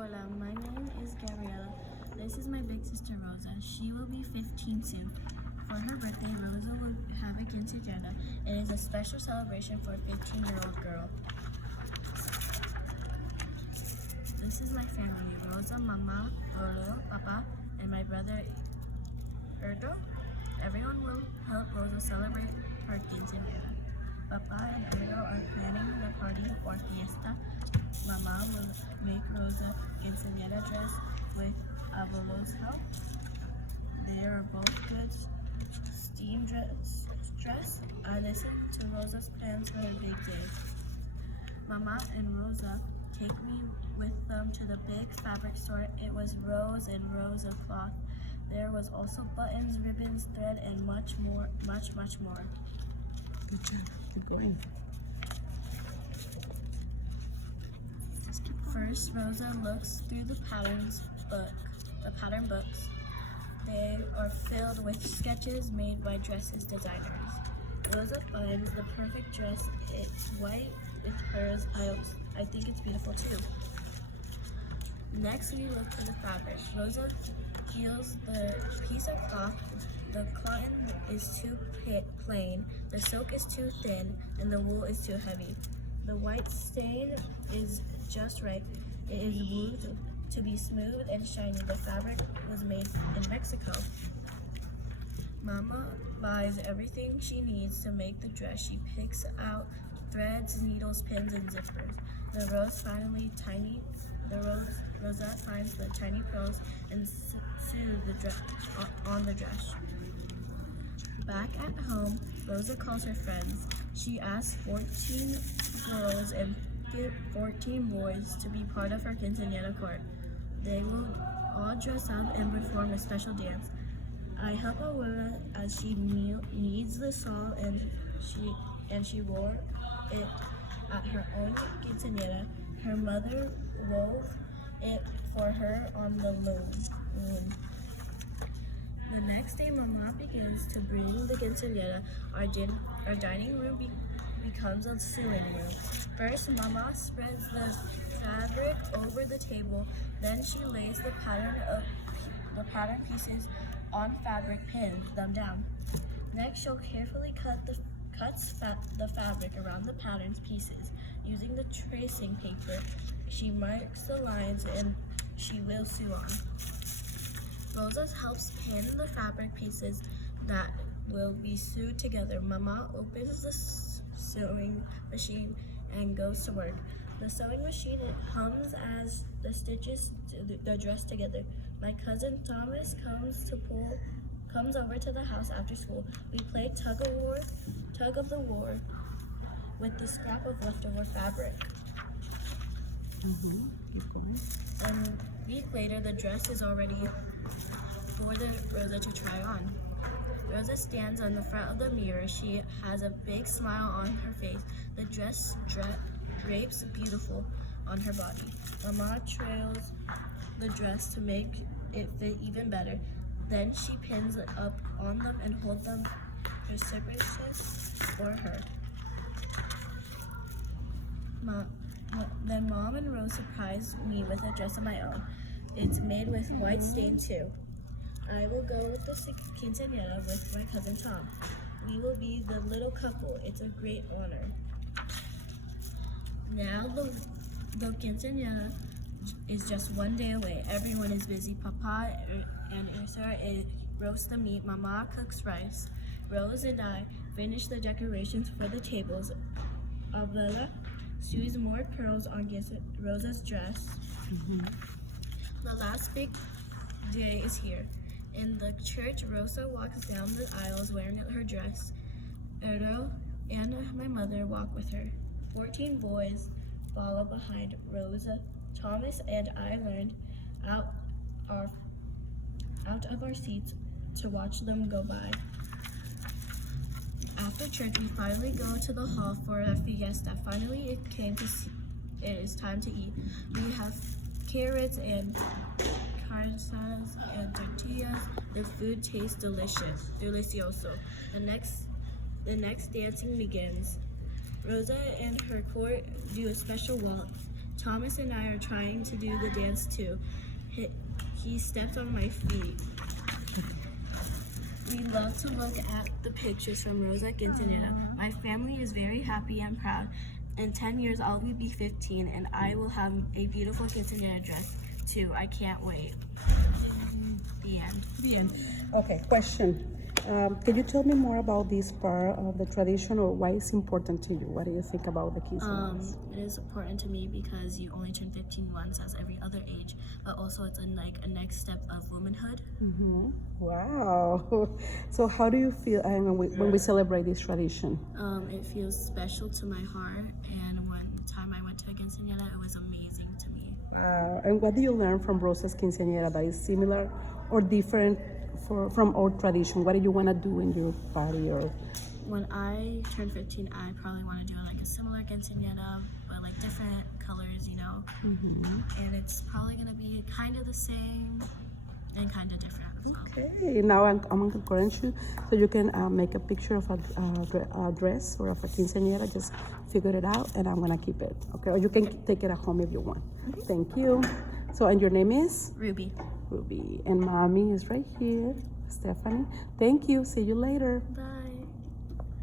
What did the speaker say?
Hola, my name is Gabriela. This is my big sister Rosa. She will be 15 soon. For her birthday, Rosa will have a quinceañera. It is a special celebration for a 15-year-old girl. This is my family: Rosa, Mama, Lolo, Papa, and my brother Erdo. Everyone will help Rosa celebrate her quinceañera. Papa and Erdo are planning the party or fiesta. Mama will make Rosa quinceañera dress with Abuelo's help. They are both good steam dress. I listen to Rosa's plans for her big day. Mama and Rosa take me with them to the big fabric store. It was rows and rows of cloth. There was also buttons, ribbons, thread, and much more. Good job. Keep going. First, Rosa looks through the pattern books. They are filled with sketches made by dresses designers. Rosa finds the perfect dress. It's white with hers. I think it's beautiful too. Next, we look for the fabric. Rosa peels the piece of cloth. The cotton is too plain, the silk is too thin, and the wool is too heavy. The white stain is just right. It is wound to be smooth and shiny. The fabric was made in Mexico. Mama buys everything she needs to make the dress. She picks out threads, needles, pins, and zippers. Rosa finds the tiny pearls and sews the dress on the dress. Back at home, Rosa calls her friends. She asks 14 girls and 14 boys to be part of her quinceañera court. They will all dress up and perform a special dance. I help Abuela as she kneads the shawl and she wore it at her own quinceañera. Her mother wove it for her on the loom. The next day, Mama begins to bring the quinceañera. Our dining room becomes a sewing room. First, Mama spreads the fabric over the table. Then she lays the pattern pieces on fabric, pins them down. Next, she'll carefully cuts the fabric around the pattern pieces. Using the tracing paper, she marks the lines and she will sew on. Rosa helps pin the fabric pieces that will be sewed together. Mama opens the sewing machine and goes to work. The sewing machine hums as the stitches the dress together. My cousin Thomas comes over to the house after school. We play tug of the war with the scrap of leftover fabric. And a week later, the dress is already for Rosa to try on. Rosa stands on the front of the mirror. She has a big smile on her face. The dress drapes beautiful on her body. Mama trails the dress to make it fit even better. Then she pins it up on them and holds them precipitous for her. Then Mom and Rose surprise me with a dress of my own. It's made with white stain too. I will go with the quinceañera with my cousin Tom. We will be the little couple. It's a great honor. Now the quinceañera is just one day away. Everyone is busy. Papa and Ursa roast the meat. Mama cooks rice. Rose and I finish the decorations for the tables. Abuela sews more pearls on Rosa's dress. The last big day is here. In the church, Rosa walks down the aisles wearing her dress. Erdo and my mother walk with her. 14 boys follow behind Rosa. Thomas and I leaned out of our seats to watch them go by. After church, we finally go to the hall for a fiesta. Finally, it is time to eat. We have carrots and carnes and tortillas. The food tastes delicious, delicioso. The next dancing begins. Rosa and her court do a special waltz Thomas and I are trying to do the dance too. He stepped on my feet. We love to look at the pictures from Rosa Quinceanera. My family is very happy and proud. In 10 years, I'll be 15 and I will have a beautiful quinceanera dress too. I can't wait. The end. The end. Okay, question. Can you tell me more about this part of the tradition, or why it's important to you? What do you think about the quinceañeras? It is important to me because you only turn 15 once as every other age, but also it's a next step of womanhood. Wow. So how do you feel when we celebrate this tradition? It feels special to my heart, and when the time I went to a quinceañera, it was amazing to me. Wow. And what do you learn from Rosa's quinceañera that is similar or different from our tradition? What do you want to do in your party? Or when I turn 15, I probably want to do like a similar quinceañera, but like different colors, you know. And it's probably gonna be kind of the same and kind of different as well. Okay, now I'm going to encourage you so you can make a picture of a dress or of a quinceañera. Just figure it out, and I'm going to keep it. Okay, or you can take it at home if you want. Thank you. So, and your name is? Ruby. Ruby. And mommy is right here, Stephanie. Thank you. See you later. Bye.